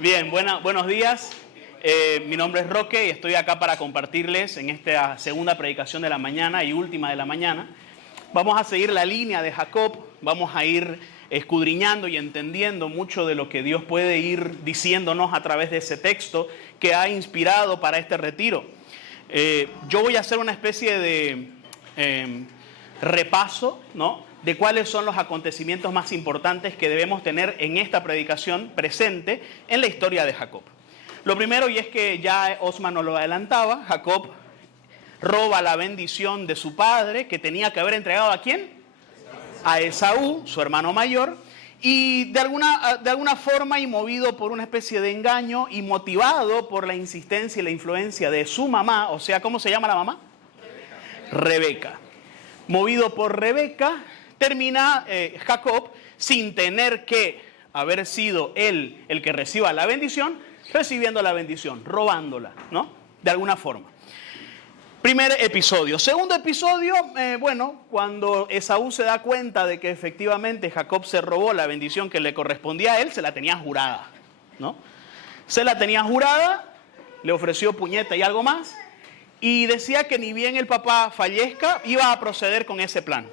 Bien, buenos días. Mi nombre es Roque y estoy acá para compartirles en esta segunda predicación de la mañana y última de la mañana. Vamos a seguir la línea de Jacob, vamos a ir escudriñando y entendiendo mucho de lo que Dios puede ir diciéndonos a través de ese texto que ha inspirado para este retiro. Yo voy a hacer una especie de repaso, ¿no?, de cuáles son los acontecimientos más importantes que debemos tener en esta predicación presente en la historia de Jacob. Lo primero, y es que ya Osman nos lo adelantaba, Jacob roba la bendición de su padre, que tenía que haber entregado ¿a quién? A Esaú, su hermano mayor, y de alguna forma, y movido por una especie de engaño y motivado por la insistencia y la influencia de su mamá, o sea, ¿cómo se llama la mamá? Rebeca. Movido por Rebeca, termina Jacob, sin tener que haber sido él el que reciba la bendición, recibiendo la bendición, robándola, ¿no? De alguna forma. Primer episodio. Segundo episodio, cuando Esaú se da cuenta de que efectivamente Jacob se robó la bendición que le correspondía a él, se la tenía jurada, ¿no? Se la tenía jurada, le ofreció puñeta y algo más, y decía que ni bien el papá fallezca, iba a proceder con ese plan.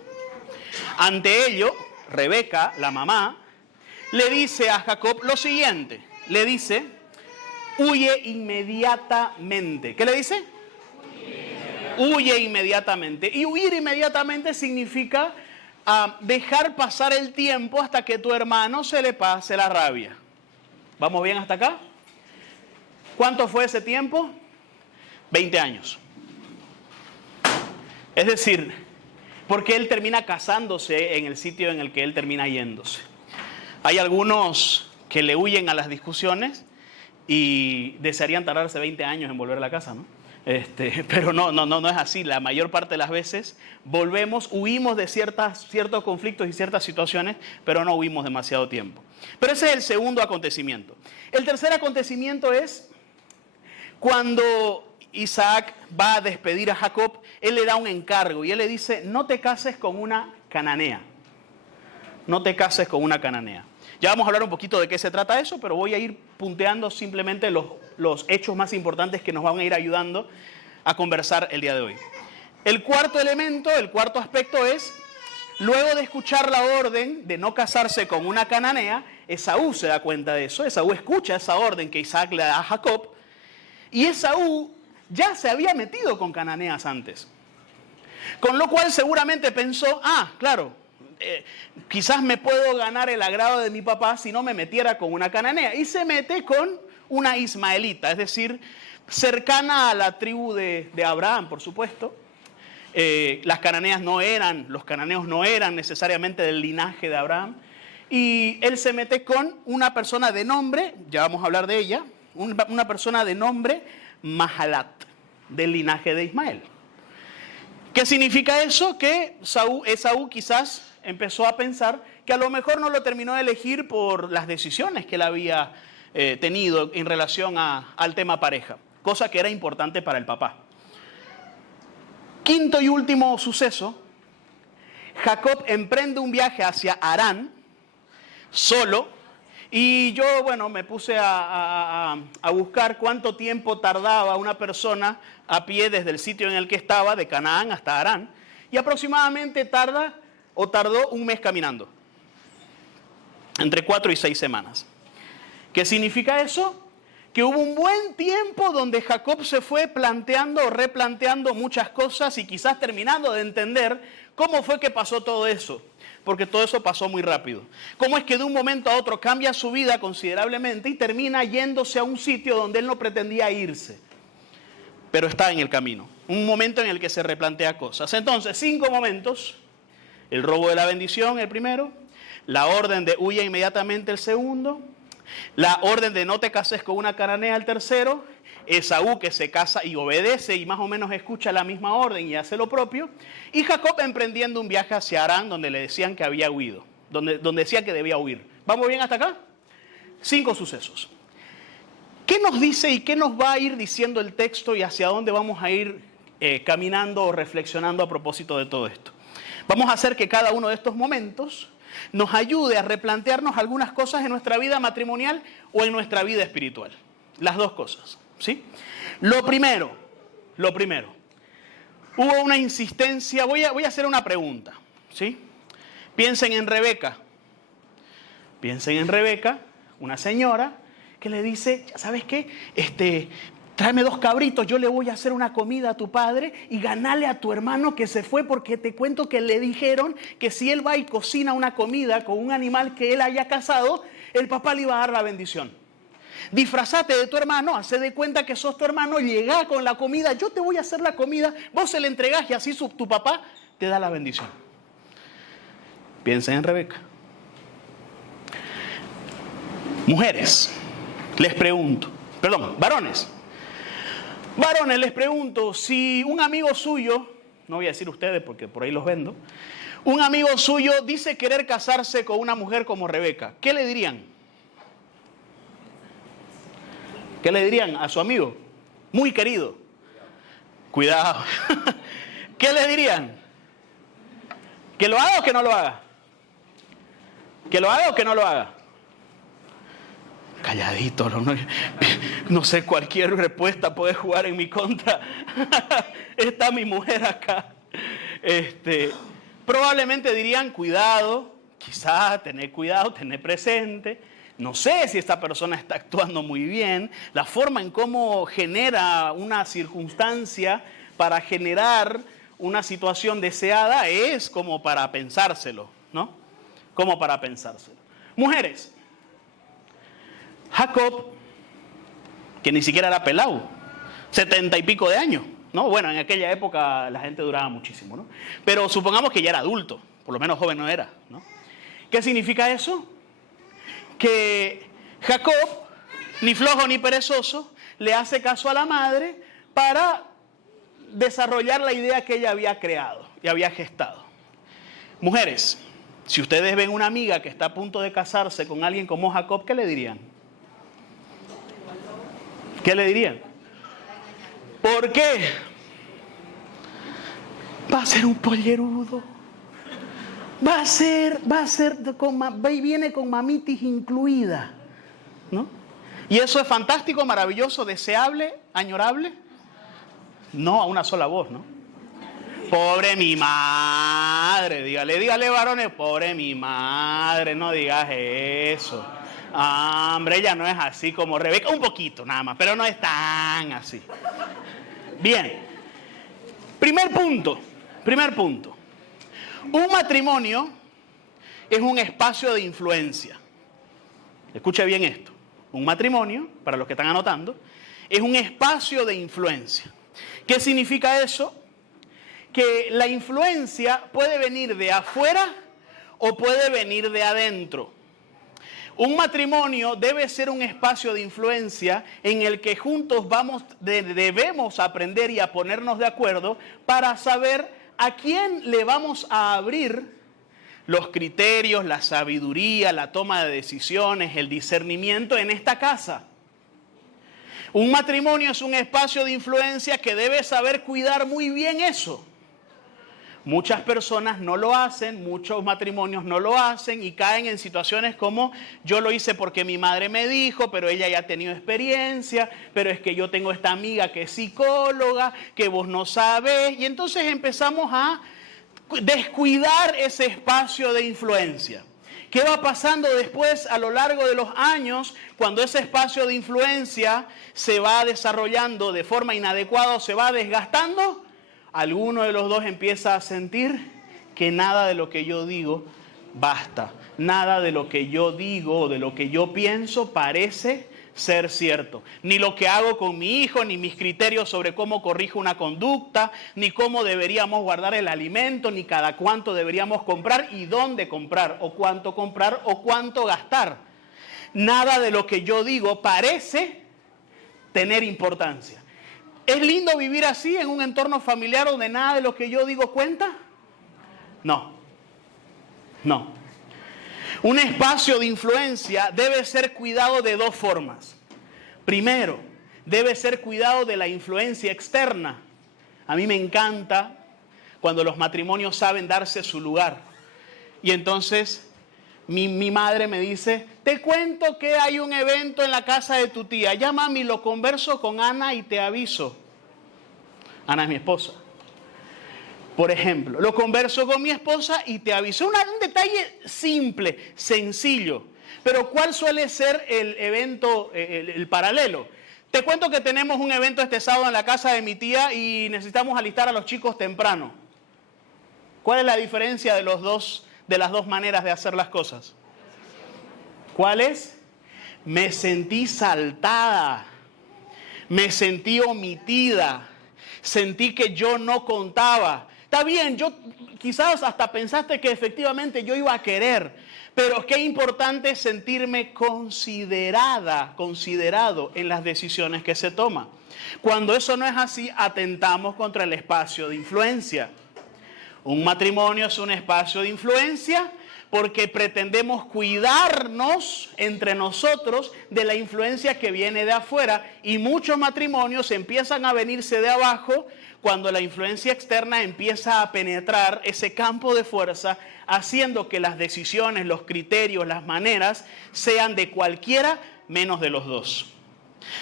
Ante ello, Rebeca, la mamá, le dice a Jacob lo siguiente. Le dice, huye inmediatamente. ¿Qué le dice? Huye inmediatamente. Y huir inmediatamente significa dejar pasar el tiempo hasta que tu hermano se le pase la rabia. ¿Vamos bien hasta acá? ¿Cuánto fue ese tiempo? 20 años. Es decir, porque él termina casándose en el sitio en el que él termina yéndose. Hay algunos que le huyen a las discusiones y desearían tardarse 20 años en volver a la casa, ¿no? Pero no es así. La mayor parte de las veces huimos de ciertos conflictos y ciertas situaciones, pero no huimos demasiado tiempo. Pero ese es el segundo acontecimiento. El tercer acontecimiento es cuando Isaac va a despedir a Jacob. Él le da un encargo y él le dice, no te cases con una cananea. No te cases con una cananea. Ya vamos a hablar un poquito de qué se trata eso, pero voy a ir punteando simplemente los hechos más importantes que nos van a ir ayudando a conversar el día de hoy. El cuarto elemento, el cuarto aspecto es, luego de escuchar la orden de no casarse con una cananea, Esaú se da cuenta de eso. Esaú escucha esa orden que Isaac le da a Jacob, y Esaú ya se había metido con cananeas antes. Con lo cual seguramente pensó, claro, quizás me puedo ganar el agrado de mi papá si no me metiera con una cananea. Y se mete con una ismaelita, es decir, cercana a la tribu de Abraham, por supuesto. Los cananeos no eran necesariamente del linaje de Abraham. Y él se mete con una persona de nombre, ya vamos a hablar de ella, una persona de nombre Mahalat, del linaje de Ismael. ¿Qué significa eso? Que Esaú quizás empezó a pensar que a lo mejor no lo terminó de elegir por las decisiones que él había tenido en relación al tema pareja, cosa que era importante para el papá. Quinto y último suceso, Jacob emprende un viaje hacia Harán, solo. Y yo, me puse a buscar cuánto tiempo tardaba una persona a pie desde el sitio en el que estaba, de Canaán hasta Harán. Y aproximadamente tardó un mes caminando. Entre 4 y 6 semanas. ¿Qué significa eso? Que hubo un buen tiempo donde Jacob se fue planteando o replanteando muchas cosas y quizás terminando de entender cómo fue que pasó todo eso. Porque todo eso pasó muy rápido. ¿Cómo es que de un momento a otro cambia su vida considerablemente y termina yéndose a un sitio donde él no pretendía irse? Pero está en el camino. Un momento en el que se replantea cosas. Entonces, 5 momentos. El robo de la bendición, el primero. La orden de huye inmediatamente, el segundo. La orden de no te cases con una cananea, el tercero. Esaú, que se casa y obedece y más o menos escucha la misma orden y hace lo propio. Y Jacob emprendiendo un viaje hacia Harán, donde le decían que había huido, donde decía que debía huir. ¿Vamos bien hasta acá? 5 sucesos. ¿Qué nos dice y qué nos va a ir diciendo el texto y hacia dónde vamos a ir caminando o reflexionando a propósito de todo esto? Vamos a hacer que cada uno de estos momentos nos ayude a replantearnos algunas cosas en nuestra vida matrimonial o en nuestra vida espiritual. Las dos cosas, ¿sí? Lo primero, hubo una insistencia, voy a hacer una pregunta, ¿sí? Piensen en Rebeca, una señora que le dice, ¿sabes qué? Tráeme 2 cabritos, yo le voy a hacer una comida a tu padre y ganale a tu hermano que se fue porque te cuento que le dijeron que si él va y cocina una comida con un animal que él haya cazado, el papá le iba a dar la bendición. Disfrazate de tu hermano, hace de cuenta que sos tu hermano, llegá con la comida, yo te voy a hacer la comida, vos se la entregás y así tu papá te da la bendición. Piensen en Rebeca. Mujeres, les pregunto, varones, les pregunto, si un amigo suyo, no voy a decir ustedes porque por ahí los vendo, un amigo suyo dice querer casarse con una mujer como Rebeca, ¿qué le dirían? ¿Qué le dirían a su amigo? Muy querido. Cuidado. ¿Qué le dirían? ¿Que lo haga o que no lo haga? ¿Que lo haga o que no lo haga? Calladito, no sé, cualquier respuesta puede jugar en mi contra. Está mi mujer acá. Probablemente dirían, cuidado, quizás tener cuidado, tener presente. No sé si esta persona está actuando muy bien. La forma en cómo genera una circunstancia para generar una situación deseada es como para pensárselo, ¿no? Como para pensárselo. Mujeres. Jacob, que ni siquiera era pelado, 70 y pico de años, ¿no? Bueno, en aquella época la gente duraba muchísimo, ¿no? Pero supongamos que ya era adulto, por lo menos joven no era, ¿no? ¿Qué significa eso? Que Jacob, ni flojo ni perezoso, le hace caso a la madre para desarrollar la idea que ella había creado y había gestado. Mujeres, si ustedes ven una amiga que está a punto de casarse con alguien como Jacob, ¿qué le dirían? ¿Qué le dirían? ¿Por qué? Va a ser un pollerudo. Viene con mamitis incluida, ¿no? Y eso es fantástico, maravilloso, deseable, añorable. No a una sola voz, ¿no? Pobre mi madre, dígale varones, pobre mi madre, no digas eso. Hombre, ella no es así como Rebeca, un poquito nada más, pero no es tan así. Bien, primer punto. Un matrimonio es un espacio de influencia. Escuche bien esto. Un matrimonio, para los que están anotando, es un espacio de influencia. ¿Qué significa eso? Que la influencia puede venir de afuera o puede venir de adentro. Un matrimonio debe ser un espacio de influencia en el que juntos debemos aprender y a ponernos de acuerdo para saber a quién le vamos a abrir los criterios, la sabiduría, la toma de decisiones, el discernimiento en esta casa. Un matrimonio es un espacio de influencia que debe saber cuidar muy bien eso. Muchas personas no lo hacen, muchos matrimonios no lo hacen y caen en situaciones como yo lo hice porque mi madre me dijo, pero ella ya ha tenido experiencia, pero es que yo tengo esta amiga que es psicóloga, que vos no sabés, y entonces empezamos a descuidar ese espacio de influencia. ¿Qué va pasando después a lo largo de los años cuando ese espacio de influencia se va desarrollando de forma inadecuada o se va desgastando? Alguno de los dos empieza a sentir que nada de lo que yo digo basta. Nada de lo que yo digo o de lo que yo pienso parece ser cierto. Ni lo que hago con mi hijo, ni mis criterios sobre cómo corrijo una conducta, ni cómo deberíamos guardar el alimento, ni cada cuánto deberíamos comprar y dónde comprar o cuánto gastar. Nada de lo que yo digo parece tener importancia. ¿Es lindo vivir así en un entorno familiar donde nada de lo que yo digo cuenta? No. Un espacio de influencia debe ser cuidado de dos formas. Primero, debe ser cuidado de la influencia externa. A mí me encanta cuando los matrimonios saben darse su lugar. Y entonces Mi madre me dice, te cuento que hay un evento en la casa de tu tía. Ya, mami, lo converso con Ana y te aviso. Ana es mi esposa. Por ejemplo, lo converso con mi esposa y te aviso. Un detalle simple, sencillo. Pero ¿cuál suele ser el evento, el paralelo? Te cuento que tenemos un evento este sábado en la casa de mi tía y necesitamos alistar a los chicos temprano. ¿Cuál es la diferencia de las dos maneras de hacer las cosas? ¿Cuál es? Me sentí saltada, me sentí omitida, sentí que yo no contaba. Está bien, quizás hasta pensaste que efectivamente yo iba a querer, pero qué importante es sentirme considerado en las decisiones que se toman. Cuando eso no es así, atentamos contra el espacio de influencia. Un matrimonio es un espacio de influencia porque pretendemos cuidarnos entre nosotros de la influencia que viene de afuera, y muchos matrimonios empiezan a venirse de abajo cuando la influencia externa empieza a penetrar ese campo de fuerza, haciendo que las decisiones, los criterios, las maneras sean de cualquiera menos de los dos.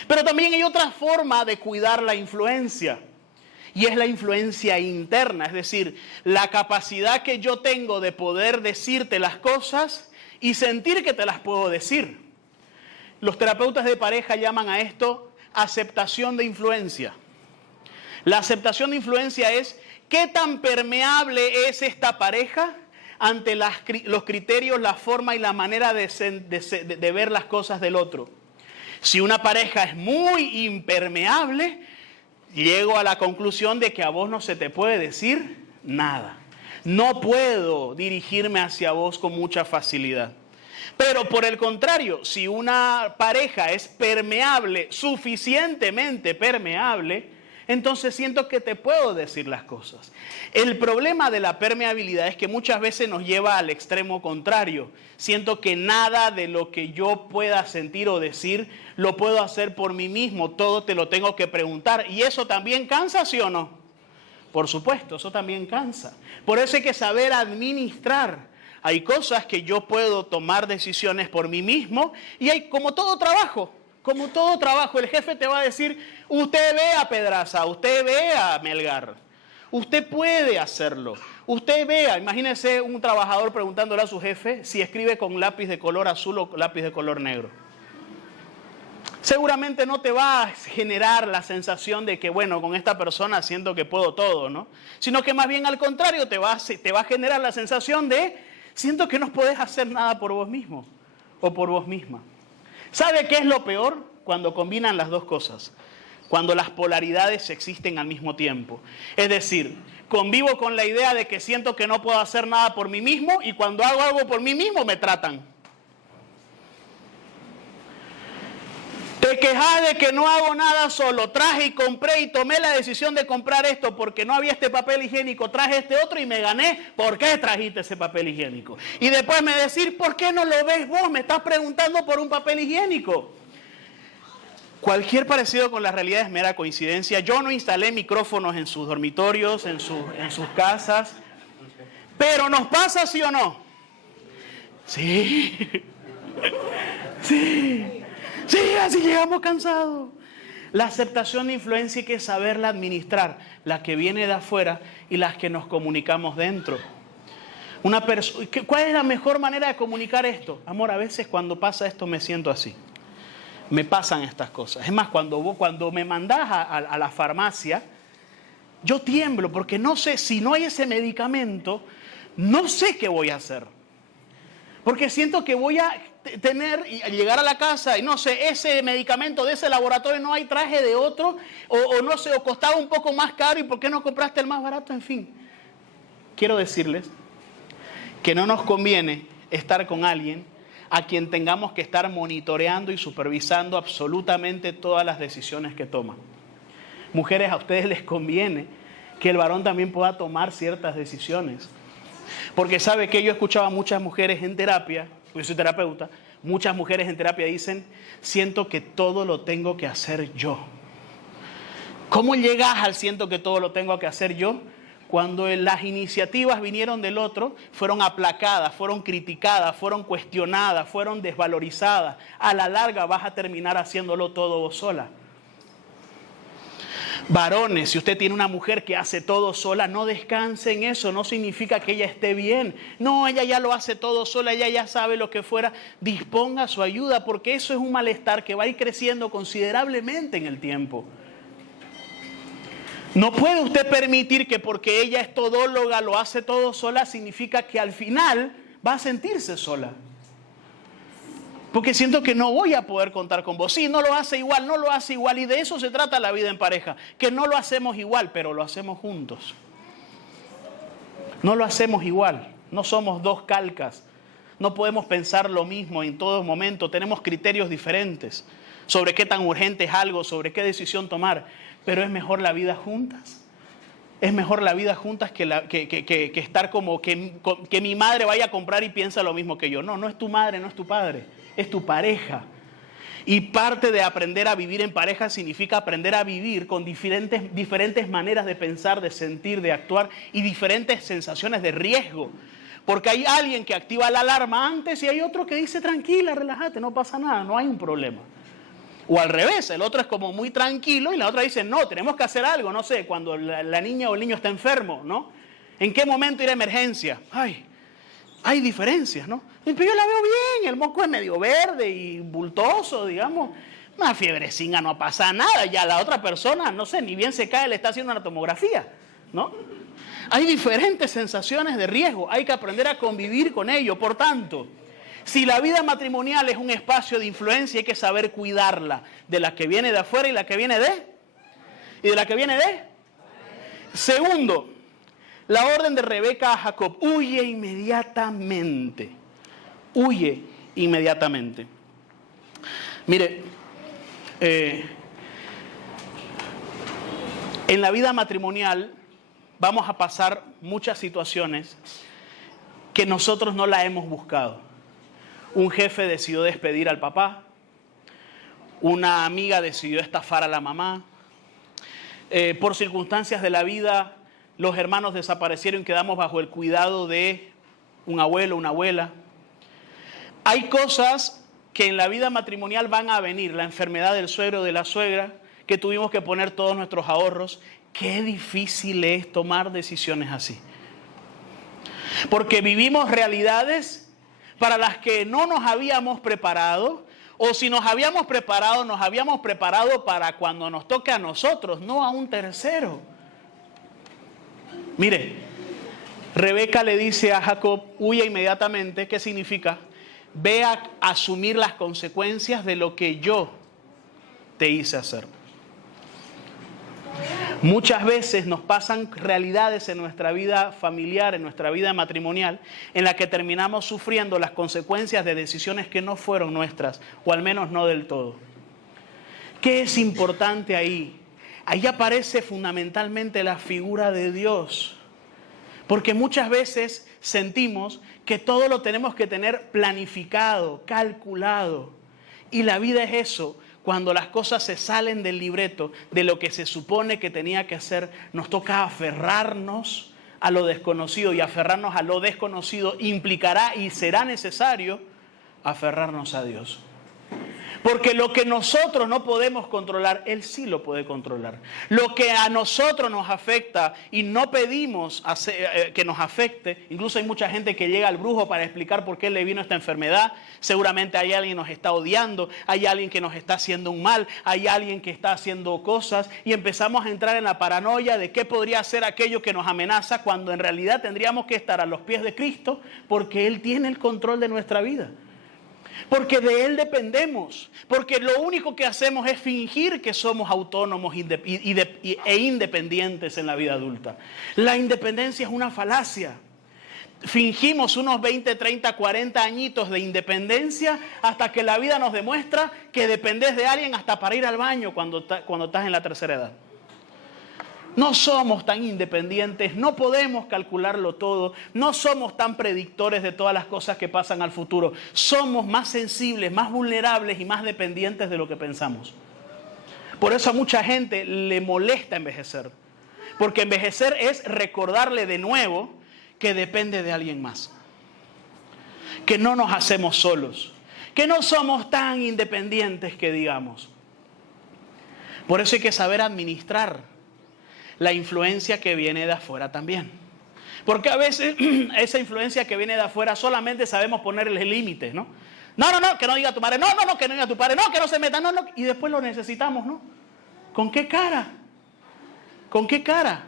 Pero también hay otra forma de cuidar la influencia, y es la influencia interna, es decir, la capacidad que yo tengo de poder decirte las cosas y sentir que te las puedo decir. Los terapeutas de pareja llaman a esto aceptación de influencia. La aceptación de influencia es qué tan permeable es esta pareja ante los criterios, la forma y la manera de ver las cosas del otro. Si una pareja es muy impermeable, llego a la conclusión de que a vos no se te puede decir nada. No puedo dirigirme hacia vos con mucha facilidad. Pero por el contrario, si una pareja es permeable, suficientemente permeable, entonces siento que te puedo decir las cosas. El problema de la permeabilidad es que muchas veces nos lleva al extremo contrario. Siento que nada de lo que yo pueda sentir o decir lo puedo hacer por mí mismo. Todo te lo tengo que preguntar. ¿Y eso también cansa, sí o no? Por supuesto, eso también cansa. Por eso hay que saber administrar. Hay cosas que yo puedo tomar decisiones por mí mismo y hay como todo trabajo, el jefe te va a decir, usted ve a Pedraza, usted ve a Melgar, usted puede hacerlo, usted vea, imagínese un trabajador preguntándole a su jefe si escribe con lápiz de color azul o lápiz de color negro. Seguramente no te va a generar la sensación de que, bueno, con esta persona siento que puedo todo, ¿no? Sino que más bien al contrario te va a generar la sensación de, siento que no podés hacer nada por vos mismo o por vos misma. ¿Sabe qué es lo peor? Cuando combinan las dos cosas. Cuando las polaridades existen al mismo tiempo. Es decir, convivo con la idea de que siento que no puedo hacer nada por mí mismo y cuando hago algo por mí mismo me tratan. Te quejas de que no hago nada solo. Traje y compré y tomé la decisión de comprar esto porque no había este papel higiénico. Traje este otro y me gané. ¿Por qué trajiste ese papel higiénico? Y después me decís, ¿por qué no lo ves vos? Me estás preguntando por un papel higiénico. Cualquier parecido con la realidad es mera coincidencia. Yo no instalé micrófonos en sus dormitorios, en sus casas. Pero ¿nos pasa sí o no? Sí. Sí. Sí, así llegamos cansados. La aceptación de influencia hay que saberla administrar, la que viene de afuera y las que nos comunicamos dentro. ¿Cuál es la mejor manera de comunicar esto? Amor, a veces cuando pasa esto me siento así. Me pasan estas cosas. Es más, cuando me mandás a la farmacia, yo tiemblo porque no sé, si no hay ese medicamento, no sé qué voy a hacer. Porque siento que voy a tener y llegar a la casa y no sé, ese medicamento de ese laboratorio no hay, traje de otro, o no sé, o costaba un poco más caro y ¿por qué no compraste el más barato? En fin, quiero decirles que no nos conviene estar con alguien a quien tengamos que estar monitoreando y supervisando absolutamente todas las decisiones que toma. Mujeres, a ustedes les conviene que el varón también pueda tomar ciertas decisiones. Porque sabe que yo he escuchado a muchas mujeres en terapia, yo soy terapeuta, muchas mujeres en terapia dicen, siento que todo lo tengo que hacer yo. ¿Cómo llegas al siento que todo lo tengo que hacer yo? cuando las iniciativas vinieron del otro, fueron aplacadas, fueron criticadas, fueron cuestionadas, fueron desvalorizadas. A la larga vas a terminar haciéndolo todo vos sola. Varones, si usted tiene una mujer que hace todo sola, no descanse en eso, no significa que ella esté bien. No, ella ya lo hace todo sola, ella ya sabe lo que fuera. Disponga su ayuda, porque eso es un malestar que va a ir creciendo considerablemente en el tiempo. No puede usted permitir que porque ella es todóloga, lo hace todo sola, significa que al final va a sentirse sola. Porque siento que no voy a poder contar con vos. Sí, no lo hace igual, no lo hace igual. Y de eso se trata la vida en pareja. Que no lo hacemos igual, pero lo hacemos juntos. No lo hacemos igual. No somos dos calcas. No podemos pensar lo mismo en todo momento. Tenemos criterios diferentes sobre qué tan urgente es algo, sobre qué decisión tomar. Pero es mejor la vida juntas. Es mejor la vida juntas que estar como que mi madre vaya a comprar y piensa lo mismo que yo. No, no es tu madre, no es tu padre. Es tu pareja. Y parte de aprender a vivir en pareja significa aprender a vivir con diferentes maneras de pensar, de sentir, de actuar y diferentes sensaciones de riesgo. Porque hay alguien que activa la alarma antes y hay otro que dice tranquila, relájate, no pasa nada, no hay un problema. O al revés, el otro es como muy tranquilo y la otra dice no, tenemos que hacer algo, no sé, cuando la niña o el niño está enfermo, ¿no? ¿En qué momento ir a emergencia? Hay diferencias, ¿no? Pero yo la veo bien, el moco es medio verde y bultoso, digamos. Una fiebrecina no pasa nada, ya la otra persona, no sé, ni bien se cae, le está haciendo una tomografía, ¿no? Hay diferentes sensaciones de riesgo, hay que aprender a convivir con ello. Por tanto, si la vida matrimonial es un espacio de influencia, hay que saber cuidarla, de la que viene de afuera y la que viene de... ¿Y de la que viene de? Segundo, la orden de Rebeca a Jacob, huye inmediatamente. Huye inmediatamente. Mire, en la vida matrimonial vamos a pasar muchas situaciones que nosotros no la hemos buscado. Un jefe decidió despedir al papá, una amiga decidió estafar a la mamá, por circunstancias de la vida los hermanos desaparecieron y quedamos bajo el cuidado de un abuelo, una abuela. Hay cosas que en la vida matrimonial van a venir, la enfermedad del suegro o de la suegra, que tuvimos que poner todos nuestros ahorros. Qué difícil es tomar decisiones así. Porque vivimos realidades para las que no nos habíamos preparado, o si nos habíamos preparado para cuando nos toque a nosotros, no a un tercero. Mire, Rebeca le dice a Jacob, huya inmediatamente. ¿Qué significa? Ve a asumir las consecuencias de lo que yo te hice hacer. Muchas veces nos pasan realidades en nuestra vida familiar, en nuestra vida matrimonial, en la que terminamos sufriendo las consecuencias de decisiones que no fueron nuestras, o al menos no del todo. ¿Qué es importante ahí? Ahí aparece fundamentalmente la figura de Dios. Porque muchas veces sentimos que todo lo tenemos que tener planificado, calculado. Y la vida es eso. Cuando las cosas se salen del libreto, de lo que se supone que tenía que hacer, nos toca aferrarnos a lo desconocido. Y aferrarnos a lo desconocido implicará y será necesario aferrarnos a Dios. Porque lo que nosotros no podemos controlar, Él sí lo puede controlar. Lo que a nosotros nos afecta y no pedimos que nos afecte, incluso hay mucha gente que llega al brujo para explicar por qué le vino esta enfermedad. Seguramente hay alguien que nos está odiando, hay alguien que nos está haciendo un mal, hay alguien que está haciendo cosas y empezamos a entrar en la paranoia de qué podría ser aquello que nos amenaza, cuando en realidad tendríamos que estar a los pies de Cristo, porque Él tiene el control de nuestra vida. Porque de Él dependemos, porque lo único que hacemos es fingir que somos autónomos e independientes en la vida adulta. La independencia es una falacia. Fingimos unos 20, 30, 40 añitos de independencia hasta que la vida nos demuestra que dependés de alguien hasta para ir al baño cuando estás en la tercera edad. No somos tan independientes, no podemos calcularlo todo, no somos tan predictores de todas las cosas que pasan al futuro. Somos más sensibles, más vulnerables y más dependientes de lo que pensamos. Por eso a mucha gente le molesta envejecer. Porque envejecer es recordarle de nuevo que depende de alguien más. Que no nos hacemos solos. Que no somos tan independientes que digamos. Por eso hay que saber administrar la influencia que viene de afuera también. Porque a veces esa influencia que viene de afuera solamente sabemos ponerle límites, ¿no? No, que no diga tu madre, no, que no diga tu padre, no, que no se meta, no, y después lo necesitamos, ¿no? ¿Con qué cara? ¿Con qué cara?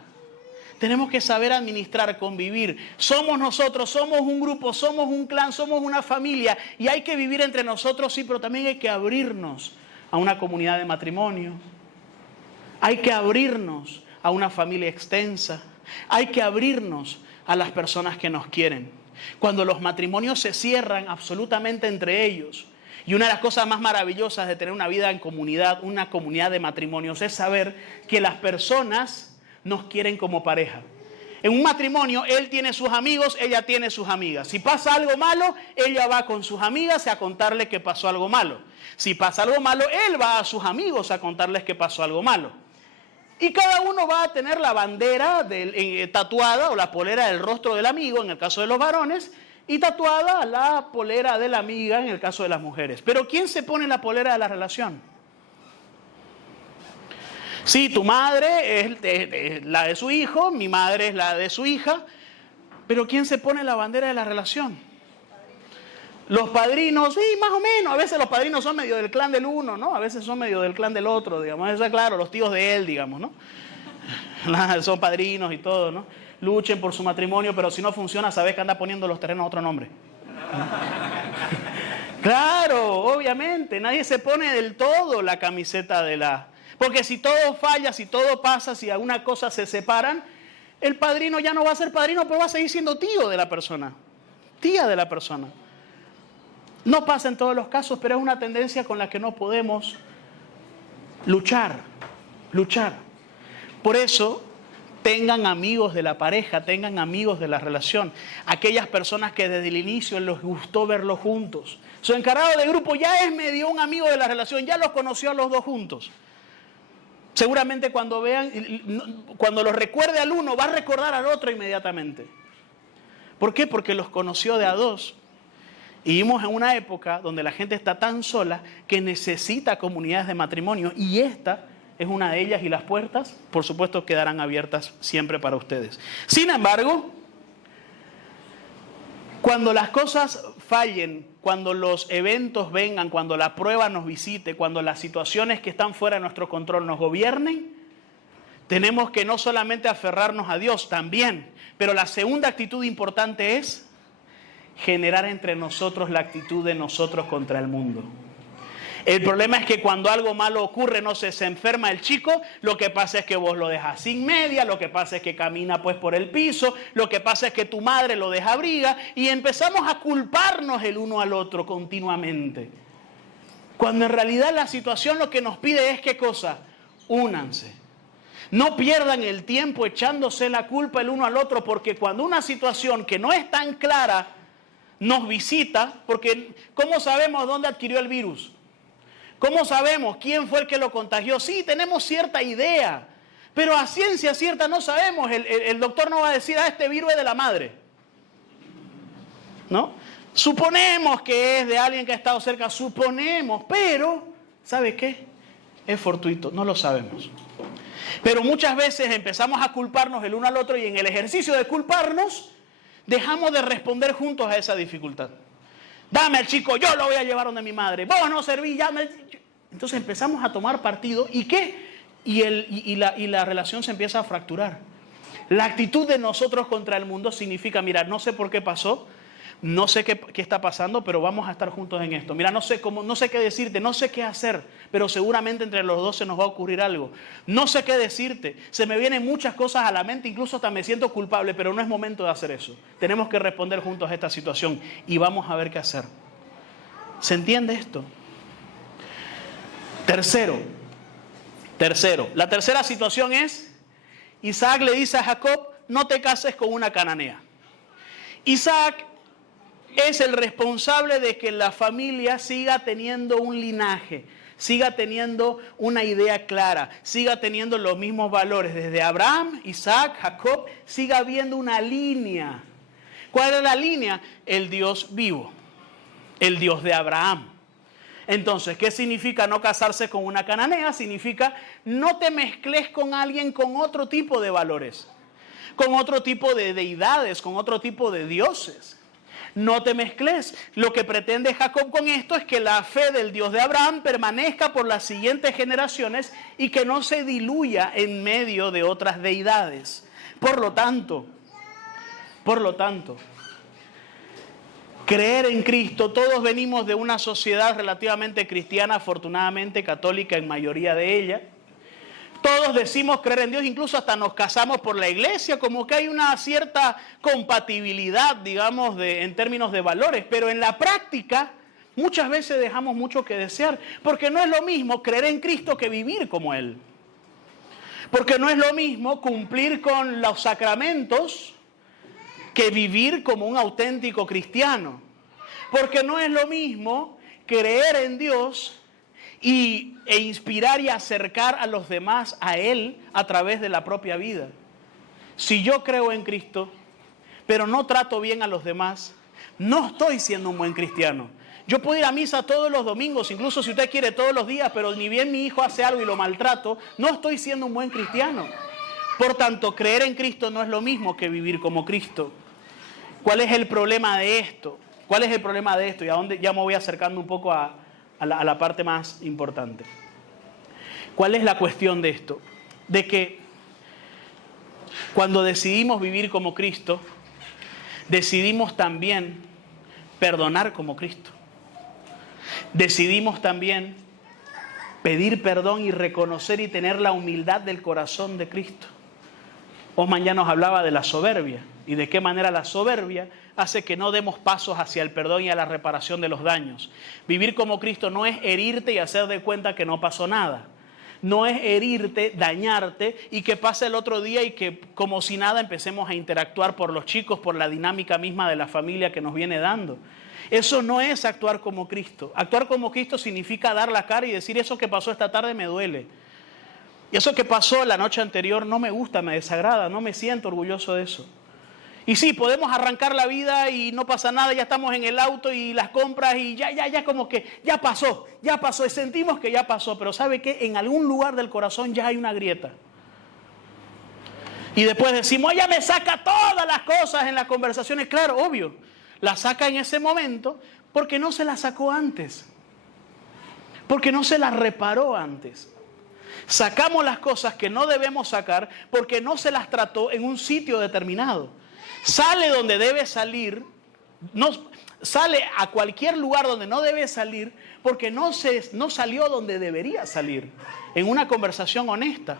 Tenemos que saber administrar, convivir. Somos nosotros, somos un grupo, somos un clan, somos una familia y hay que vivir entre nosotros, sí, pero también hay que abrirnos a una comunidad de matrimonio. Hay que abrirnos a una familia extensa. Hay que abrirnos a las personas que nos quieren. Cuando los matrimonios se cierran absolutamente entre ellos, y una de las cosas más maravillosas de tener una vida en comunidad, una comunidad de matrimonios, es saber que las personas nos quieren como pareja. En un matrimonio, él tiene sus amigos, ella tiene sus amigas. Si pasa algo malo, ella va con sus amigas a contarle que pasó algo malo. Si pasa algo malo, él va a sus amigos a contarles que pasó algo malo. Y cada uno va a tener la bandera tatuada o la polera del rostro del amigo, en el caso de los varones, y tatuada la polera de la amiga, en el caso de las mujeres. Pero ¿quién se pone la polera de la relación? Sí, tu madre es la de su hijo, mi madre es la de su hija, pero ¿quién se pone la bandera de la relación? Los padrinos, sí, más o menos. A veces los padrinos son medio del clan del uno, ¿no? A veces son medio del clan del otro, digamos. Eso es claro, los tíos de él, digamos, ¿no? Son padrinos y todo, ¿no? Luchen por su matrimonio, pero si no funciona, sabes que anda poniendo los terrenos a otro nombre. Claro, obviamente. Nadie se pone del todo la camiseta de la... Porque si todo falla, si todo pasa, si alguna cosa se separan, el padrino ya no va a ser padrino, pero va a seguir siendo tío de la persona. Tía de la persona. No pasa en todos los casos, pero es una tendencia con la que no podemos luchar. Por eso, tengan amigos de la pareja, tengan amigos de la relación. Aquellas personas que desde el inicio les gustó verlos juntos. Su encargado de grupo ya es medio un amigo de la relación, ya los conoció a los dos juntos. Seguramente cuando los recuerde al uno, va a recordar al otro inmediatamente. ¿Por qué? Porque los conoció de a dos. Y vivimos en una época donde la gente está tan sola que necesita comunidades de matrimonio. Y esta es una de ellas y las puertas, por supuesto, quedarán abiertas siempre para ustedes. Sin embargo, cuando las cosas fallen, cuando los eventos vengan, cuando la prueba nos visite, cuando las situaciones que están fuera de nuestro control nos gobiernen, tenemos que no solamente aferrarnos a Dios, también. Pero la segunda actitud importante es generar entre nosotros la actitud de nosotros contra el mundo. El problema es que cuando algo malo ocurre, no sé, se enferma el chico, lo que pasa es que vos lo dejas sin media, lo que pasa es que camina pues por el piso, lo que pasa es que tu madre lo deja abriga y empezamos a culparnos el uno al otro continuamente. Cuando en realidad la situación lo que nos pide es ¿qué cosa? Únanse. No pierdan el tiempo echándose la culpa el uno al otro, porque cuando una situación que no es tan clara nos visita, porque ¿cómo sabemos dónde adquirió el virus? ¿Cómo sabemos quién fue el que lo contagió? Sí, tenemos cierta idea, pero a ciencia cierta no sabemos. El doctor no va a decir, este virus es de la madre, ¿no? Suponemos que es de alguien que ha estado cerca, suponemos, pero, ¿sabe qué? Es fortuito, no lo sabemos. Pero muchas veces empezamos a culparnos el uno al otro y en el ejercicio de culparnos, dejamos de responder juntos a esa dificultad. Dame al chico, yo lo voy a llevar donde mi madre. Vos no servís, ya me... Entonces empezamos a tomar partido. ¿Y qué? Y la relación se empieza a fracturar. La actitud de nosotros contra el mundo significa, mira, no sé por qué pasó, no sé qué está pasando, pero vamos a estar juntos en esto. Mira, no sé qué decirte, no sé qué hacer, pero seguramente entre los dos se nos va a ocurrir algo. No sé qué decirte, se me vienen muchas cosas a la mente, incluso hasta me siento culpable, pero no es momento de hacer eso. Tenemos que responder juntos a esta situación y vamos a ver qué hacer. ¿Se entiende esto? Tercero, la tercera situación es, Isaac le dice a Jacob, no te cases con una cananea. Isaac es el responsable de que la familia siga teniendo un linaje, siga teniendo una idea clara, siga teniendo los mismos valores. Desde Abraham, Isaac, Jacob, siga habiendo una línea. ¿Cuál es la línea? El Dios vivo, el Dios de Abraham. Entonces, ¿qué significa no casarse con una cananea? Significa no te mezcles con alguien con otro tipo de valores, con otro tipo de deidades, con otro tipo de dioses. No te mezcles. Lo que pretende Jacob con esto es que la fe del Dios de Abraham permanezca por las siguientes generaciones y que no se diluya en medio de otras deidades. Por lo tanto, creer en Cristo, todos venimos de una sociedad relativamente cristiana, afortunadamente católica en mayoría de ella. Todos decimos creer en Dios, incluso hasta nos casamos por la iglesia, como que hay una cierta compatibilidad, digamos, en términos de valores, pero en la práctica muchas veces dejamos mucho que desear, porque no es lo mismo creer en Cristo que vivir como Él. Porque no es lo mismo cumplir con los sacramentos que vivir como un auténtico cristiano. Porque no es lo mismo creer en Dios e inspirar y acercar a los demás a Él a través de la propia vida. Si yo creo en Cristo, pero no trato bien a los demás, no estoy siendo un buen cristiano. Yo puedo ir a misa todos los domingos, incluso si usted quiere todos los días, pero ni bien mi hijo hace algo y lo maltrato, no estoy siendo un buen cristiano. Por tanto, creer en Cristo no es lo mismo que vivir como Cristo. ¿Cuál es el problema de esto? ¿Cuál es el problema de esto? Y a dónde ya me voy acercando un poco a la parte más importante. ¿Cuál es la cuestión de esto? De que cuando decidimos vivir como Cristo, decidimos también perdonar como Cristo. Decidimos también pedir perdón y reconocer y tener la humildad del corazón de Cristo. Osman ya nos hablaba de la soberbia y de qué manera la soberbia hace que no demos pasos hacia el perdón y a la reparación de los daños. Vivir como Cristo no es herirte y hacer de cuenta que no pasó nada. No es herirte, dañarte y que pase el otro día y que como si nada empecemos a interactuar por los chicos, por la dinámica misma de la familia que nos viene dando. Eso no es actuar como Cristo. Actuar como Cristo significa dar la cara y decir eso que pasó esta tarde me duele. Y eso que pasó la noche anterior no me gusta, me desagrada, no me siento orgulloso de eso. Y sí, podemos arrancar la vida y no pasa nada, ya estamos en el auto y las compras y ya como que ya pasó y sentimos que ya pasó, pero ¿sabe qué? En algún lugar del corazón ya hay una grieta. Y después decimos, ella me saca todas las cosas en las conversaciones, claro, obvio, la saca en ese momento porque no se la sacó antes, porque no se la reparó antes. Sacamos las cosas que no debemos sacar porque no se las trató en un sitio determinado. Sale donde debe salir, no, sale a cualquier lugar donde no debe salir porque no salió donde debería salir, en una conversación honesta,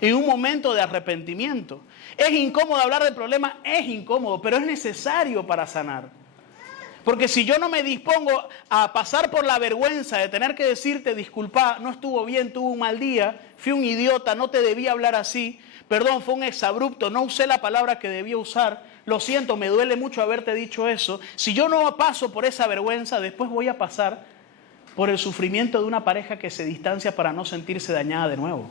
en un momento de arrepentimiento. Es incómodo hablar del problema, es incómodo, pero es necesario para sanar. Porque si yo no me dispongo a pasar por la vergüenza de tener que decirte, disculpa, no estuvo bien, tuve un mal día, fui un idiota, no te debía hablar así, perdón, fue un exabrupto, no usé la palabra que debía usar, lo siento, me duele mucho haberte dicho eso. Si yo no paso por esa vergüenza, después voy a pasar por el sufrimiento de una pareja que se distancia para no sentirse dañada de nuevo.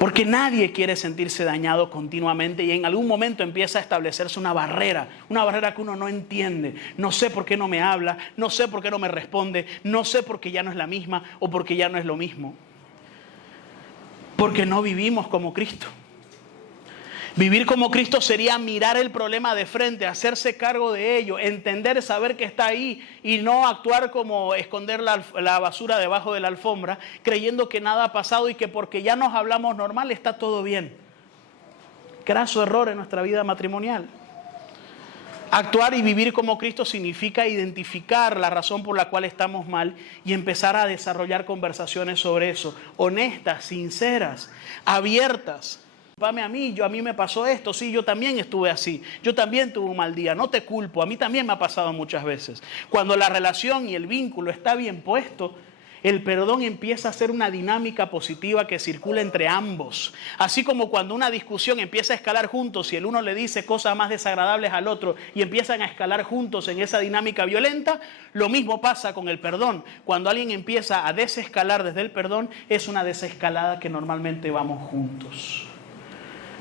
Porque nadie quiere sentirse dañado continuamente y en algún momento empieza a establecerse una barrera que uno no entiende. No sé por qué no me habla, no sé por qué no me responde, no sé por qué ya no es la misma o porque ya no es lo mismo. Porque no vivimos como Cristo. Vivir como Cristo sería mirar el problema de frente, hacerse cargo de ello, entender, saber que está ahí y no actuar como esconder la basura debajo de la alfombra, creyendo que nada ha pasado y que porque ya nos hablamos normal está todo bien. Graso error en nuestra vida matrimonial. Actuar y vivir como Cristo significa identificar la razón por la cual estamos mal y empezar a desarrollar conversaciones sobre eso, honestas, sinceras, abiertas. A mí me pasó esto, sí, yo también estuve así, yo también tuve un mal día, no te culpo, a mí también me ha pasado muchas veces. Cuando la relación y el vínculo está bien puesto, El perdón empieza a ser una dinámica positiva que circula entre ambos. Así como cuando una discusión empieza a escalar juntos y el uno le dice cosas más desagradables al otro y empiezan a escalar juntos en esa dinámica violenta, lo mismo pasa con el perdón. Cuando alguien empieza a desescalar desde el perdón, es una desescalada que normalmente vamos juntos.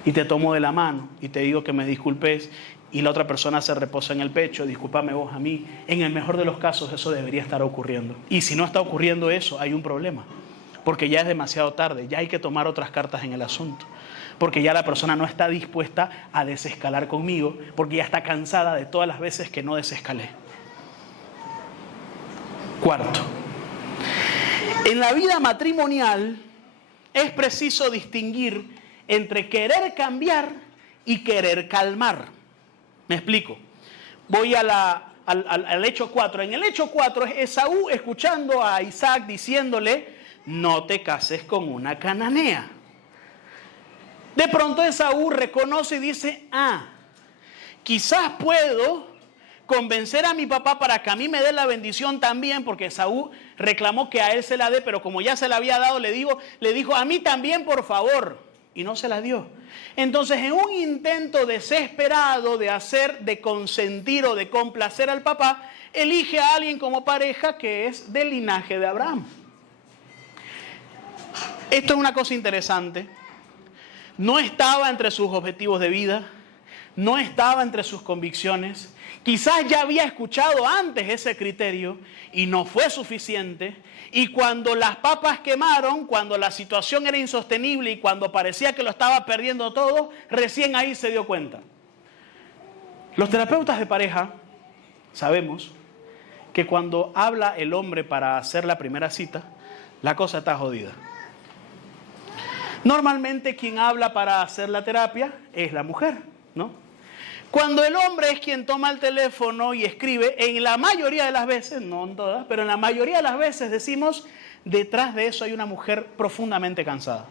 Y te tomo de la mano y te digo que me disculpes y la otra persona se reposa en el pecho, discúlpame vos a mí. En el mejor de los casos eso debería estar ocurriendo. Y si no está ocurriendo eso, hay un problema. Porque ya es demasiado tarde, ya hay que tomar otras cartas en el asunto. Porque ya la persona no está dispuesta a desescalar conmigo, porque ya está cansada de todas las veces que no desescalé. Cuarto, en la vida matrimonial es preciso distinguir entre querer cambiar y querer calmar. Me explico. Voy al hecho 4. En el hecho 4 es Esaú escuchando a Isaac diciéndole, no te cases con una cananea. De pronto Esaú reconoce y dice, quizás puedo convencer a mi papá para que a mí me dé la bendición también, porque Esaú reclamó que a él se la dé, pero como ya se la había dado, le dijo, a mí también, por favor. Y no se la dio. Entonces, en un intento desesperado de consentir o de complacer al papá, elige a alguien como pareja que es del linaje de Abraham. Esto es una cosa interesante. No estaba entre sus objetivos de vida, no estaba entre sus convicciones. Quizás ya había escuchado antes ese criterio y no fue suficiente. Y cuando las papas quemaron, cuando la situación era insostenible y cuando parecía que lo estaba perdiendo todo, recién ahí se dio cuenta. Los terapeutas de pareja sabemos que cuando habla el hombre para hacer la primera cita, la cosa está jodida. Normalmente quien habla para hacer la terapia es la mujer, ¿no? Cuando el hombre es quien toma el teléfono y escribe, en la mayoría de las veces, no en todas, pero en la mayoría de las veces decimos, detrás de eso hay una mujer profundamente cansada.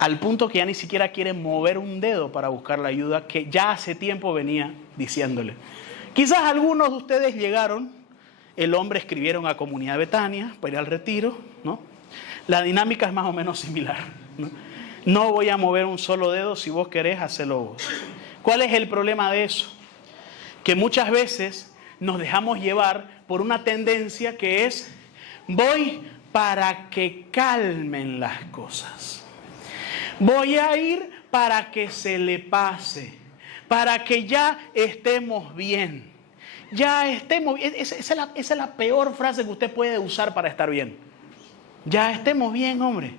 Al punto que ya ni siquiera quiere mover un dedo para buscar la ayuda que ya hace tiempo venía diciéndole. Quizás algunos de ustedes llegaron, el hombre escribieron a Comunidad Betania para ir al retiro, ¿no? La dinámica es más o menos similar, ¿no? No voy a mover un solo dedo, si vos querés, hacelo vos. ¿Cuál es el problema de eso? Que muchas veces nos dejamos llevar por una tendencia que es, voy para que calmen las cosas. Voy a ir para que se le pase, para que ya estemos bien. Ya estemos bien. Esa es la peor frase que usted puede usar para estar bien. Ya estemos bien, hombre.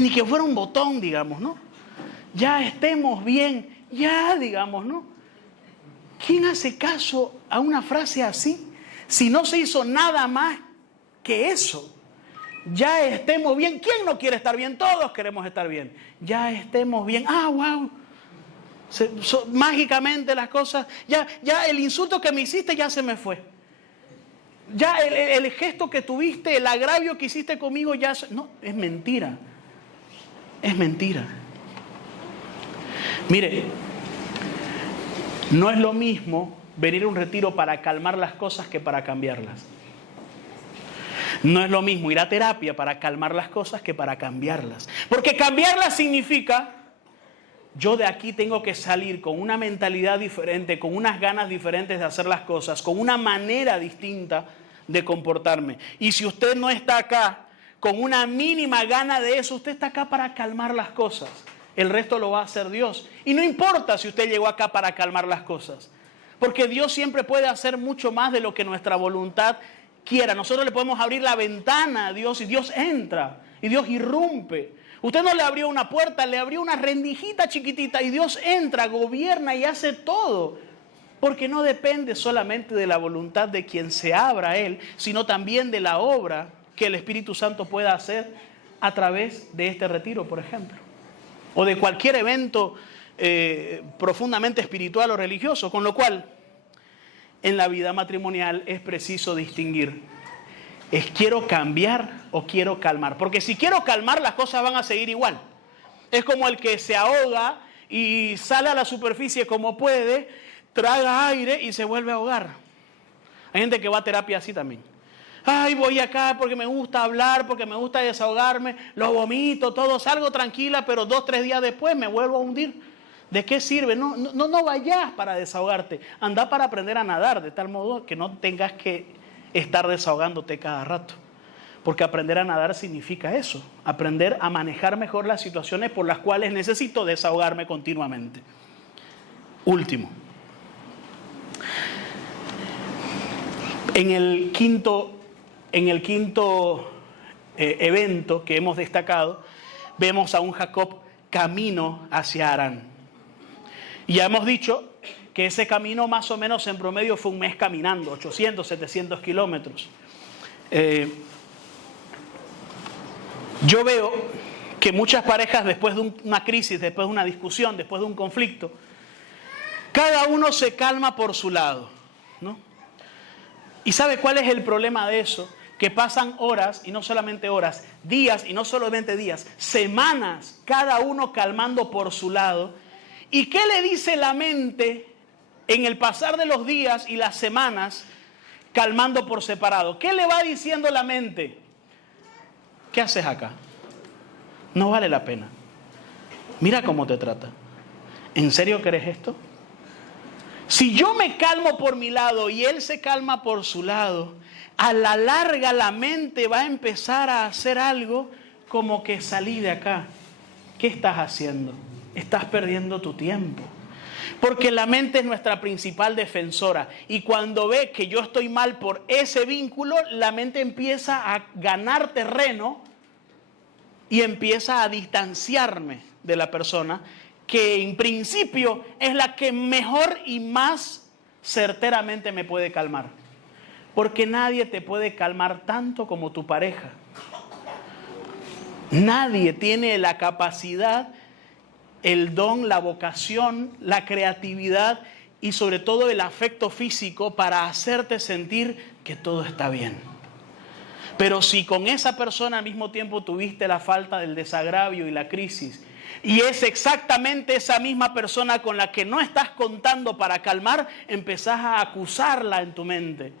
Ni que fuera un botón, digamos, ¿no? Ya estemos bien. Ya, digamos, ¿no? ¿Quién hace caso a una frase así? Si no se hizo nada más que eso. Ya estemos bien. ¿Quién no quiere estar bien? Todos queremos estar bien. Ya estemos bien. Wow. Mágicamente las cosas. Ya el insulto que me hiciste ya se me fue. Ya el gesto que tuviste, el agravio que hiciste conmigo ya... No, es mentira. Es mentira. Mire, no es lo mismo venir a un retiro para calmar las cosas que para cambiarlas. No es lo mismo ir a terapia para calmar las cosas que para cambiarlas. Porque cambiarlas significa, yo de aquí tengo que salir con una mentalidad diferente, con unas ganas diferentes de hacer las cosas, con una manera distinta de comportarme. Y si usted no está acá con una mínima gana de eso, usted está acá para calmar las cosas. El resto lo va a hacer Dios. Y no importa si usted llegó acá para calmar las cosas. Porque Dios siempre puede hacer mucho más de lo que nuestra voluntad quiera. Nosotros le podemos abrir la ventana a Dios y Dios entra. Y Dios irrumpe. Usted no le abrió una puerta, le abrió una rendijita chiquitita y Dios entra, gobierna y hace todo. Porque no depende solamente de la voluntad de quien se abra a Él, sino también de la obra que el Espíritu Santo pueda hacer a través de este retiro, por ejemplo. O de cualquier evento profundamente espiritual o religioso. Con lo cual, en la vida matrimonial es preciso distinguir. ¿Es quiero cambiar o quiero calmar? Porque si quiero calmar, las cosas van a seguir igual. Es como el que se ahoga y sale a la superficie como puede, traga aire y se vuelve a ahogar. Hay gente que va a terapia así también. Ay, voy acá porque me gusta hablar, porque me gusta desahogarme, lo vomito, todo, salgo tranquila, pero 2, 3 días después me vuelvo a hundir. ¿De qué sirve? No vayas para desahogarte. Anda para aprender a nadar, de tal modo que no tengas que estar desahogándote cada rato. Porque aprender a nadar significa eso, aprender a manejar mejor las situaciones por las cuales necesito desahogarme continuamente. Último. En el quinto evento que hemos destacado, vemos a un Jacob camino hacia Harán. Y ya hemos dicho que ese camino más o menos en promedio fue un mes caminando, 800, 700 kilómetros. Yo veo que muchas parejas, después de una crisis, después de una discusión, después de un conflicto, cada uno se calma por su lado, ¿no? ¿Y sabe cuál es el problema de eso? Que pasan horas, y no solamente horas, días, y no solamente días, semanas, cada uno calmando por su lado. ¿Y qué le dice la mente en el pasar de los días y las semanas calmando por separado? ¿Qué le va diciendo la mente? ¿Qué haces acá? No vale la pena. Mira cómo te trata. ¿En serio querés esto? Si yo me calmo por mi lado y él se calma por su lado, a la larga la mente va a empezar a hacer algo como que salí de acá. ¿Qué estás haciendo? Estás perdiendo tu tiempo. Porque la mente es nuestra principal defensora. Y cuando ve que yo estoy mal por ese vínculo, la mente empieza a ganar terreno y empieza a distanciarme de la persona que en principio es la que mejor y más certeramente me puede calmar. Porque nadie te puede calmar tanto como tu pareja. Nadie tiene la capacidad, el don, la vocación, la creatividad y sobre todo el afecto físico para hacerte sentir que todo está bien. Pero si con esa persona al mismo tiempo tuviste la falta del desagravio y la crisis, y es exactamente esa misma persona con la que no estás contando para calmar, empezás a acusarla en tu mente.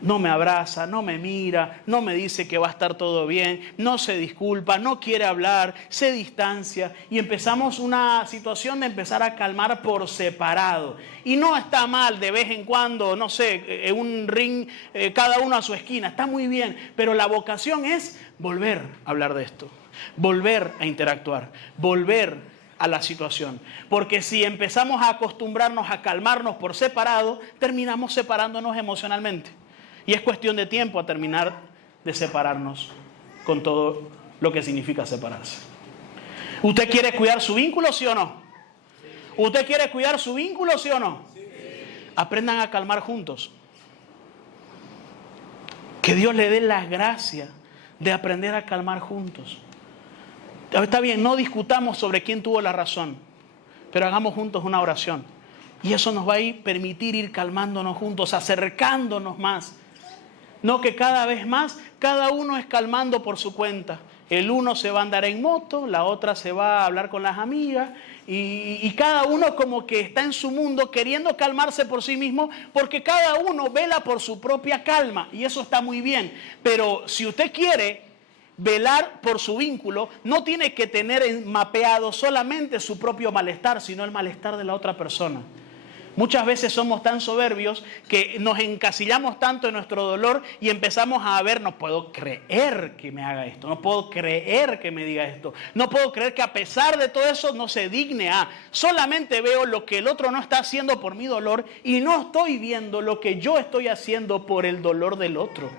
No me abraza, no me mira, no me dice que va a estar todo bien, no se disculpa, no quiere hablar, se distancia. Y empezamos una situación de empezar a calmar por separado. Y no está mal de vez en cuando, no sé, en un ring, cada uno a su esquina, está muy bien. Pero la vocación es volver a hablar de esto, volver a interactuar, volver a la situación. Porque si empezamos a acostumbrarnos a calmarnos por separado, terminamos separándonos emocionalmente. Y es cuestión de tiempo a terminar de separarnos con todo lo que significa separarse. ¿Usted quiere cuidar su vínculo, sí o no? ¿Usted quiere cuidar su vínculo, sí o no? Aprendan a calmar juntos. Que Dios le dé la gracia de aprender a calmar juntos. Está bien, no discutamos sobre quién tuvo la razón, pero hagamos juntos una oración. Y eso nos va a permitir ir calmándonos juntos, acercándonos más. No que cada vez más, cada uno es calmando por su cuenta. El uno se va a andar en moto, la otra se va a hablar con las amigas y cada uno como que está en su mundo queriendo calmarse por sí mismo porque cada uno vela por su propia calma y eso está muy bien. Pero si usted quiere velar por su vínculo, no tiene que tener mapeado solamente su propio malestar, sino el malestar de la otra persona. Muchas veces somos tan soberbios que nos encasillamos tanto en nuestro dolor y empezamos a ver, no puedo creer que me haga esto, no puedo creer que me diga esto, no puedo creer que a pesar de todo eso no se digne a. Solamente veo lo que el otro no está haciendo por mi dolor y no estoy viendo lo que yo estoy haciendo por el dolor del otro.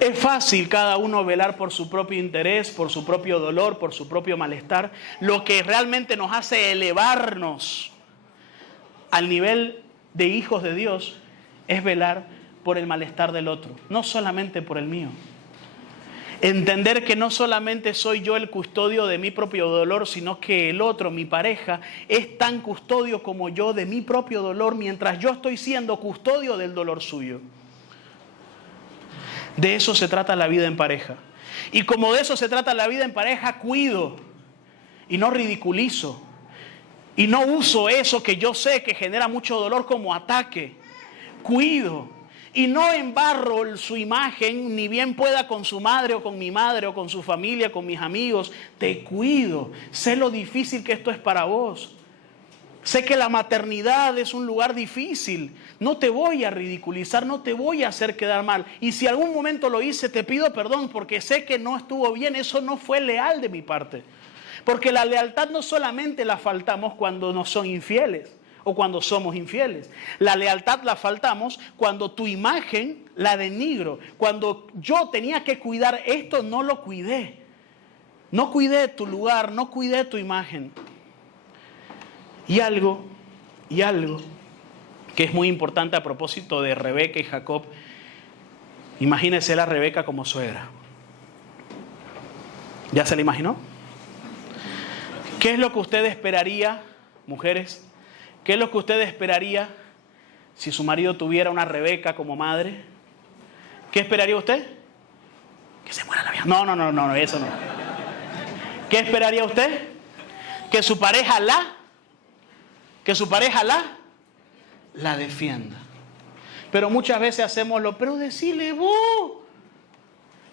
Es fácil cada uno velar por su propio interés, por su propio dolor, por su propio malestar. Lo que realmente nos hace elevarnos al nivel de hijos de Dios es velar por el malestar del otro, no solamente por el mío. Entender que no solamente soy yo el custodio de mi propio dolor, sino que el otro, mi pareja, es tan custodio como yo de mi propio dolor mientras yo estoy siendo custodio del dolor suyo. De eso se trata la vida en pareja. Y como de eso se trata la vida en pareja, cuido y no ridiculizo. Y no uso eso que yo sé que genera mucho dolor como ataque. Cuido y no embarro su imagen, ni bien pueda con su madre o con mi madre o con su familia, con mis amigos. Te cuido. Sé lo difícil que esto es para vos. Sé que la maternidad es un lugar difícil. No te voy a ridiculizar, no te voy a hacer quedar mal. Y si algún momento lo hice, te pido perdón porque sé que no estuvo bien. Eso no fue leal de mi parte. Porque la lealtad no solamente la faltamos cuando nos son infieles o cuando somos infieles. La lealtad la faltamos cuando tu imagen la denigro. Cuando yo tenía que cuidar esto, no lo cuidé. No cuidé tu lugar, no cuidé tu imagen. Y algo que es muy importante a propósito de Rebeca y Jacob. Imagínense a Rebeca como suegra. ¿Ya se la imaginó? ¿Qué es lo que usted esperaría, mujeres? ¿Qué es lo que usted esperaría si su marido tuviera una Rebeca como madre? ¿Qué esperaría usted? Que se muera la vieja. No, eso no. ¿Qué esperaría usted? Que su pareja la defienda. Pero muchas veces hacemos pero decile vos.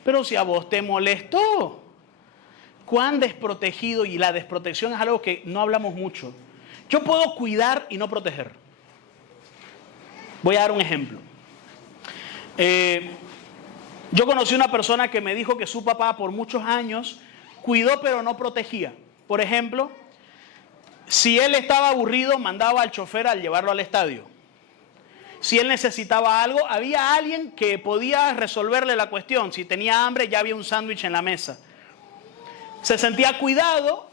Pero si a vos te molestó. Cuán desprotegido, y la desprotección es algo que no hablamos mucho. Yo puedo cuidar y no proteger. Voy a dar un ejemplo. Yo conocí una persona que me dijo que su papá por muchos años cuidó pero no protegía. Por ejemplo, si él estaba aburrido, mandaba al chofer a llevarlo al estadio. Si él necesitaba algo, había alguien que podía resolverle la cuestión. Si tenía hambre, ya había un sándwich en la mesa. Se sentía cuidado,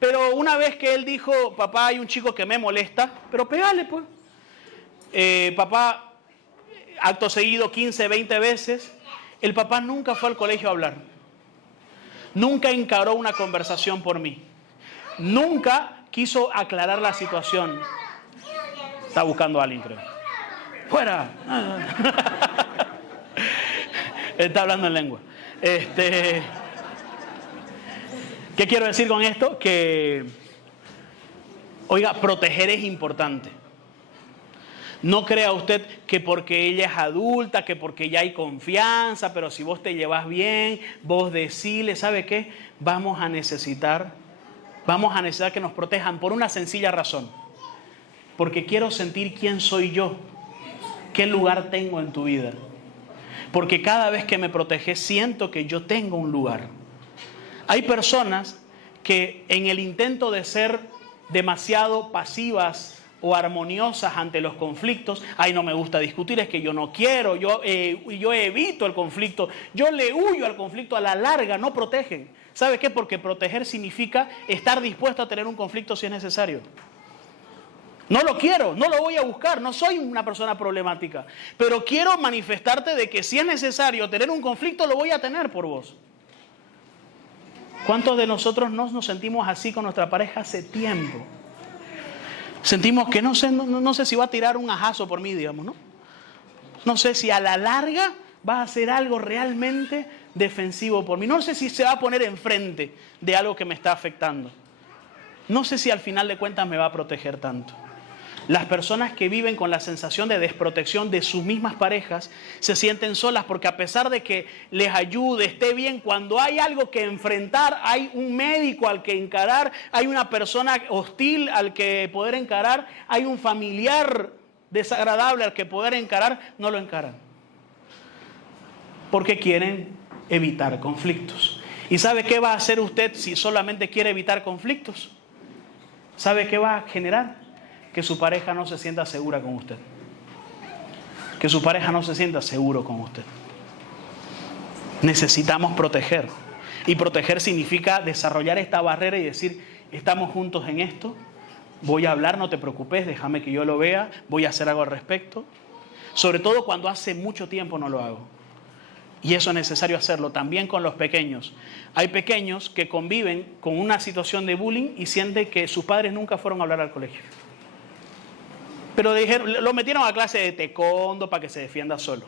pero una vez que él dijo, papá, hay un chico que me molesta, pero pégale pues. Papá, acto seguido 15, 20 veces, el papá nunca fue al colegio a hablar. Nunca encaró una conversación por mí. Nunca quiso aclarar la situación. Está buscando a alguien, creo. ¡Fuera! Está hablando en lengua. ¿Qué quiero decir con esto? Que, oiga, proteger es importante. No crea usted que porque ella es adulta, que porque ya hay confianza, pero si vos te llevas bien, vos decile, ¿sabe qué? Vamos a necesitar que nos protejan por una sencilla razón. Porque quiero sentir quién soy yo, qué lugar tengo en tu vida. Porque cada vez que me proteges siento que yo tengo un lugar. Hay personas que en el intento de ser demasiado pasivas o armoniosas ante los conflictos, ay, no me gusta discutir, es que yo no quiero, yo evito el conflicto, yo le huyo al conflicto, a la larga no protegen. ¿Sabe qué? Porque proteger significa estar dispuesto a tener un conflicto si es necesario. No lo quiero, no lo voy a buscar, no soy una persona problemática, pero quiero manifestarte de que si es necesario tener un conflicto, lo voy a tener por vos. ¿Cuántos de nosotros no nos sentimos así con nuestra pareja hace tiempo? Sentimos que no sé si va a tirar un ajazo por mí, digamos, ¿no? No sé si a la larga va a hacer algo realmente defensivo por mí. No sé si se va a poner enfrente de algo que me está afectando. No sé si al final de cuentas me va a proteger tanto. Las personas que viven con la sensación de desprotección de sus mismas parejas se sienten solas porque a pesar de que les ayude, esté bien, cuando hay algo que enfrentar, hay un médico al que encarar, hay una persona hostil al que poder encarar, hay un familiar desagradable al que poder encarar, no lo encaran. Porque quieren evitar conflictos. ¿Y sabe qué va a hacer usted si solamente quiere evitar conflictos? ¿Sabe qué va a generar? Que su pareja no se sienta segura con usted. Que su pareja no se sienta seguro con usted. Necesitamos proteger. Y proteger significa desarrollar esta barrera y decir, estamos juntos en esto, voy a hablar, no te preocupes, déjame que yo lo vea, voy a hacer algo al respecto. Sobre todo cuando hace mucho tiempo no lo hago. Y eso es necesario hacerlo también con los pequeños. Hay pequeños que conviven con una situación de bullying y sienten que sus padres nunca fueron a hablar al colegio. Pero lo metieron a clase de taekwondo para que se defienda solo.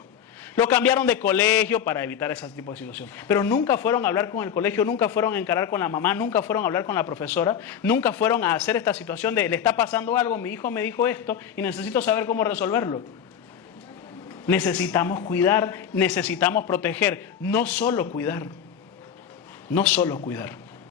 Lo cambiaron de colegio para evitar ese tipo de situación. Pero nunca fueron a hablar con el colegio, nunca fueron a encarar con la mamá, nunca fueron a hablar con la profesora, nunca fueron a hacer esta situación de le está pasando algo, mi hijo me dijo esto y necesito saber cómo resolverlo. Necesitamos cuidar, necesitamos proteger, no solo cuidar, no solo cuidar.